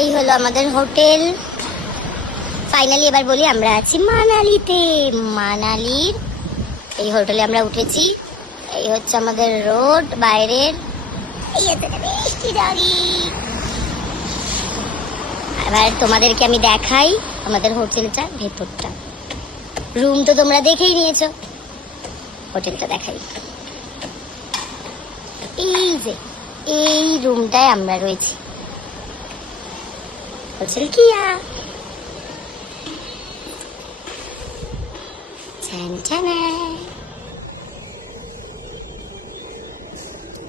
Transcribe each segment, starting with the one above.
এই হলো আমাদের হোটেল। ফাইনালি এবার বলি আমরা আছি মানালিতে। মানালির এই হোটেলে আমরা উঠেছি। এই হচ্ছে আমাদের রোড বাইরের। এবার তোমাদেরকে আমি দেখাই আমাদের হোটেলটা ভেতরটা। রুম তো তোমরা দেখেই নিয়েছো, হোটেলটা দেখাই। এই যে এই রুমটায় আমরা রয়েছি, হোটেল কিয়া।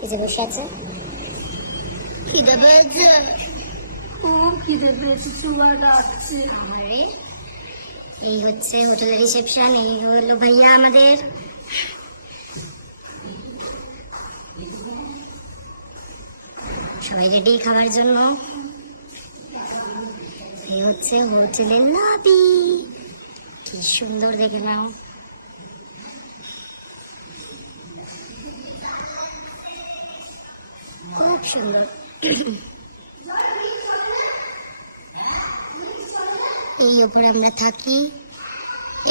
এই যে বসে আছে। খিদে পেয়েছে, খুব খিদে পেয়েছে, চুয়া ডাকছে। আমারে এই হচ্ছে হোটেলের রিসেপশন। এই হলো ভাইয়া আমাদের। সবাই রেডি খাওয়ার জন্য। এই হচ্ছে হোটেলের লবি, কি সুন্দর দেখে নাও। খুব সুন্দর। এই উপরে আমরা থাকি,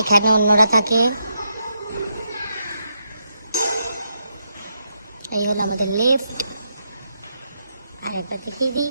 এখানে অন্যরা থাকে। এই হলো আমাদের লিফট। আর একটা দেখিয়ে দিই,